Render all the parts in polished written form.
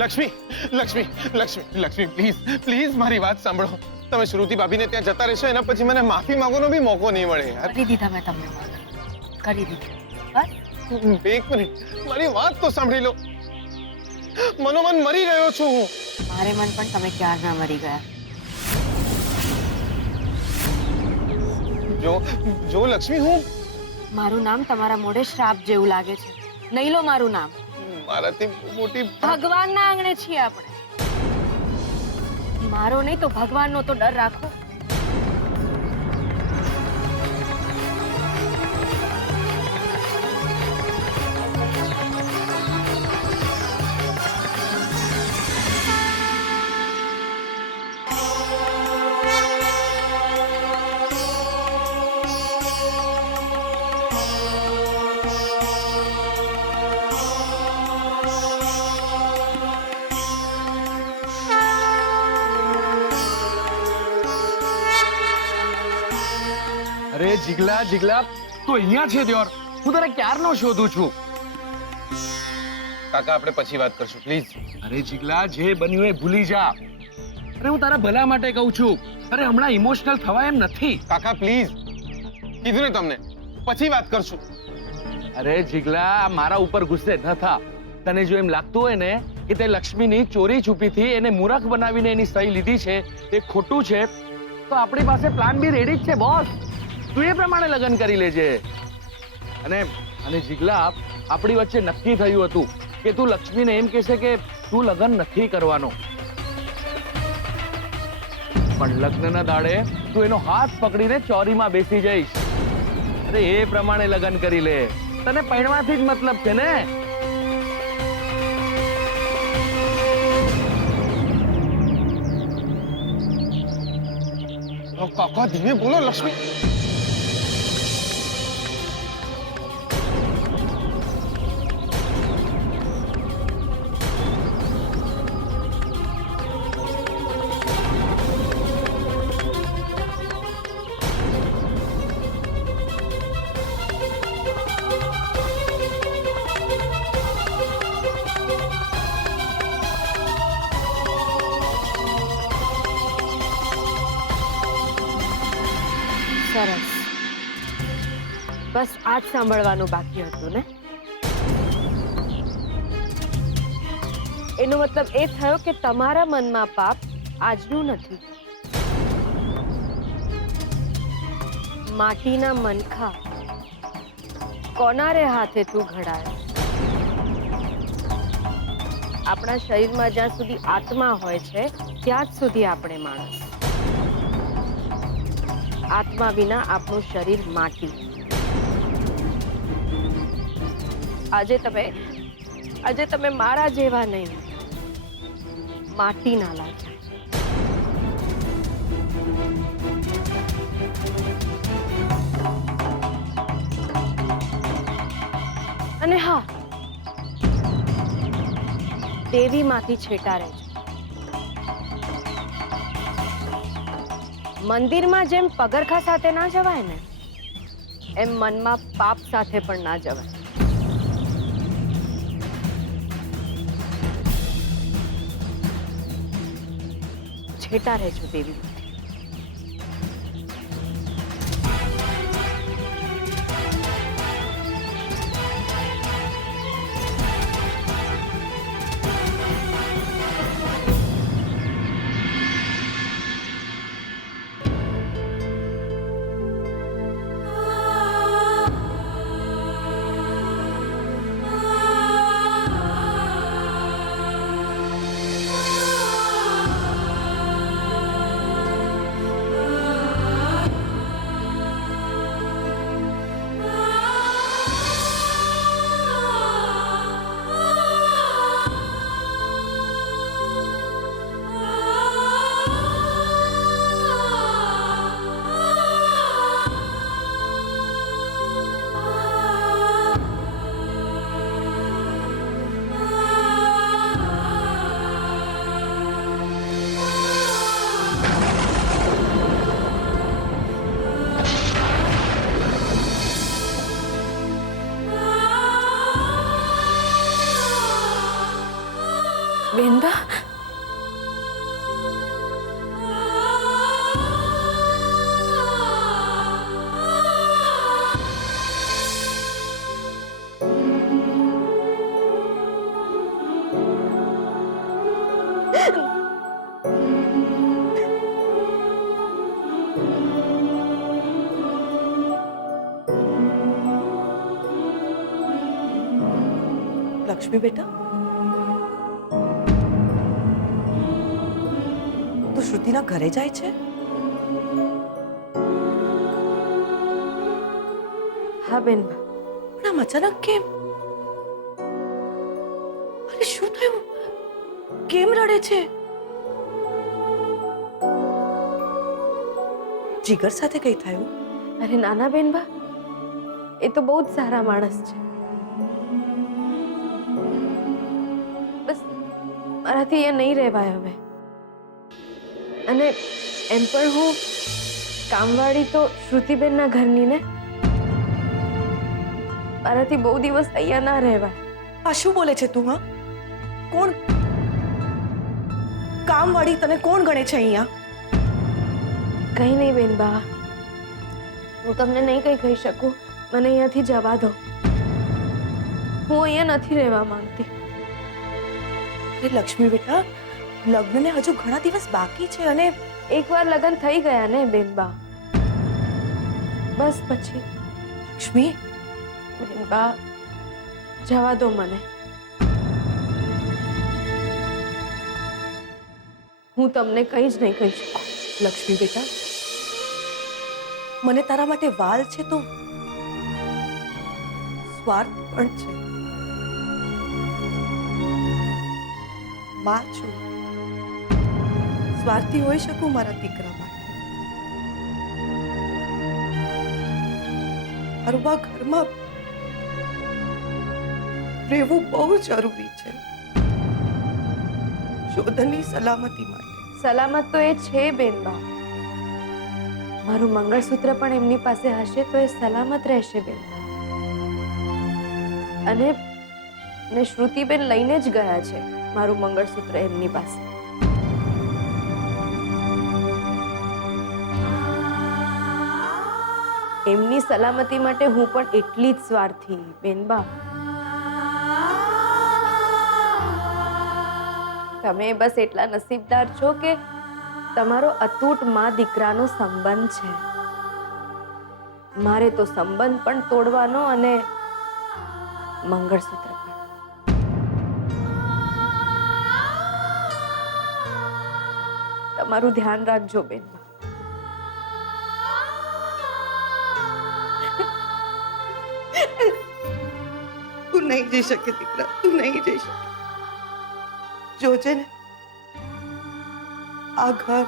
Lakshmi Lakshmi Lakshmi Lakshmi please please મારી વાત સાંભળો. તમે શ્રુતિ ભાભીને ત્યાં જતા રહેશો એના પછી મને માફી માંગવાનો બી મોકો નહીં મળે યાર. કરી દીધા મેં તમને માફ. કરી દીધું બસ. એક મિનિટ મારી વાત તો સાંભળી લો. મનોમન મરી રહ્યો છું હું. મારે મન પણ તમે ક્યારના મરી ગયા. જો લક્ષ્મી હું મારું નામ તમારા મોઢે શ્રાપ જેવું લાગે છે. નહીં લો મારું નામ. મારાથી મોટી ભગવાનના આંગણે છીએ આપણે. મારો નહીં તો ભગવાનનો તો ડર રાખો. અરે જીગલા જીગલા તું અહીંયા છે દ્યોર. હું તને ક્યારનો શોધું છું. કાકા આપણે પછી વાત કરશું પ્લીઝ. અરે જીગલા જે બન્યું એ ભૂલી જા. અરે હું તારા ભલા માટે કહું છું. અરે હમણાં ઇમોશનલ થવાય એમ નથી. કાકા પ્લીઝ કીધું ને તમને પછી વાત કરશું. અરે જીગલા મારા ઉપર ગુસ્સે ન થા. તને જો એમ લાગતું હોય ને કે તે લક્ષ્મીની ચોરી છુપીથી એને મૂરખ બનાવીને એની સહી લીધી છે એ ખોટું છે તો આપણી પાસે પ્લાન બી રેડી જ છે બોસ. તું એ પ્રમાણે લગ્ન કરી લેજે. અને જીગલા આપણી વચ્ચે નક્કી થયું હતું કે તું લક્ષ્મીને એમ કહેશે કે તું લગ્ન નથી કરવાનો પણ લગ્નના દાડે તું એનો હાથ પકડીને ચોરીમાં બેસી જઈશ. અરે એ પ્રમાણે લગ્ન કરી લે. તને પરણવાથી જ મતલબ છે ને. કાકા ધીમે બોલો લક્ષ્મી. સરસ. બસ આજ સાંભળવાનું બાકી હતું ને. એનો મતલબ એ થયો કે તમારા મનમાં પાપ આજનું નથી. માટીના મનખા કોનારે હાથે તું ઘડાયો. આપણા શરીરમાં જ્યાં સુધી આત્મા હોય છે ત્યાં જ સુધી આપણે માણસ. આત્મા વિના આપણું શરીર માટી. આજે તમે મારા જેવા નહીં માટીના લાગ્યા. અને હા દેવીમાંથી છેટા રહેજો. મંદિરમાં જેમ પગરખા સાથે ના જવાય ને એમ મનમાં પાપ સાથે પણ ના જવાય. છેટા રહેજો દેવી. બેનબા, લક્ષ્મી બેટા, તું શ્રુતિના ઘરે જાય છે? હા બેનબા. પણ આમ અચાનક કેમ? અરે શું થયું? કેમ રડે છે? જીગર સાથે કઈ થયું? અરે નાના બેનબા, એ તો બહુ જ સારા માણસ છે. બસ મારાથી એ નહીં રહેવાય હવે. અને એમ પણ હું કામવાળી તો શ્રુતિબેનના ઘરની ને. મારાથી બહુ દિવસ અહીંયા ના રહેવાય. આ શું બોલે છે તું? હા, કોણ કામવાળી? તને કોણ ગણે છે અહીંયા? કઈ નહીં બેનબા, હું તમને નહીં કઈ કહી શકું. મને અહીંયાથી જવા દો. હું અહીંયા નથી રહેવા માંગતી. અરે લક્ષ્મી બેટા, લગ્નને હજુ ઘણા દિવસ બાકી છે અને એકવાર લગ્ન થઈ ગયા ને બેનબા, બસ પછી. લક્ષ્મી, બેનબા, જવા દો મને. હું તમને કંઈ જ નહીં કહી શકું. લક્ષ્મી બેટા, મને તારા માટે વાલ છે તો સ્વાર્થ પણ છે. માં છું, સ્વાર્થી હોઈ શકું મારા દીકરા માટે. અરવા ઘરમાં રહેવું બહુ જરૂરી છે, શોધનની સલામતી માટે. સલામત તો એ છે બેનબા. મારું મંગળસૂત્ર પણ એમની પાસે હશે તો એ સલામત રહેશે બેનબા. અને શ્રુતિબેન લઈને જ ગયા છે મારું મંગળસૂત્ર એમની પાસે. એમની સલામતી માટે હું પણ એટલી જ સ્વાર્થી બેનબા. તમે બસ એટલા નસીબદાર છો કે તમારો અતૂટ માં દીકરાનો સંબંધ છે. મારે તો સંબંધ પણ તોડવાનો અને મંગળસૂત્ર પણ. તમારું ધ્યાન રાખજો બેનબા. તું નહીં જઈ શકે દીકરા, તું નહીં જઈ શકે. જોજે ને, આ ઘર,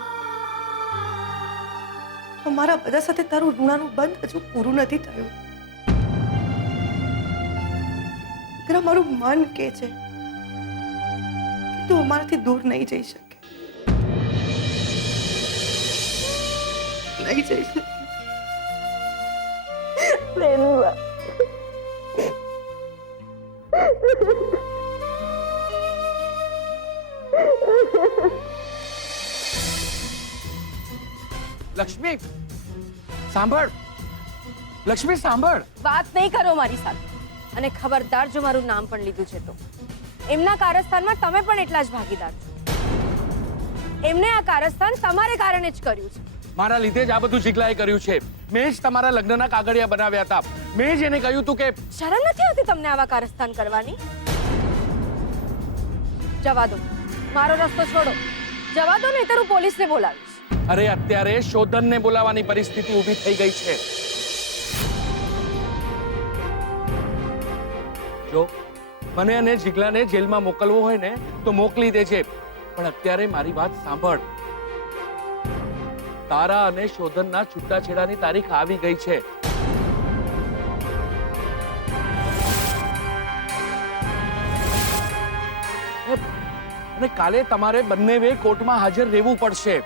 અમારા બધા સાથે તારું ઋણાનું બંધ હજુ પૂરું નથી થયું. દીકરા, મારું મન કહે છે કે તું અમારાથી દૂર નહીં જઈ શકે, નહીં જઈ શકે. બેનબા, લક્ષ્મી સાંભળ, લક્ષ્મી સાંભળ. વાત નહીં કરો મારી સાથે. અને ખબરદાર જો મારું નામ પણ લીધું છે તો એમના કારસ્તાનમાં તમે પણ એટલા જ ભાગીદાર છો. એમને આ કારસ્તાન તમારે કારણે જ કર્યું છે. મારા લીધે જ આ બધું જીગલાએ કર્યું છે. મેં જ તમારા લગ્નના કાગળિયા બનાવ્યા હતા. મેં જ એને કહ્યું હતું કે શરમ નથી આવતી તમને આવા કારસ્તાન કરવાની? જવા દો, મારો રસ્તો છોડો. જવા દો, નહીંતર હું પોલીસને બોલાવીશ. અરે અત્યારે શોધનને બોલાવવાની પરિસ્થિતિ ઊભી થઈ ગઈ છે. જો મને અને જીગલાને જેલમાં મોકલવો હોય ને તો મોકલી દેજે, પણ અત્યારે મારી વાત સાંભળ. તારા અને શોધનના છૂટાછેડાની તારીખ આવી ગઈ છે. અને કાલે તમારે બંનેવે કોર્ટમાં હાજર રહેવું પડશે.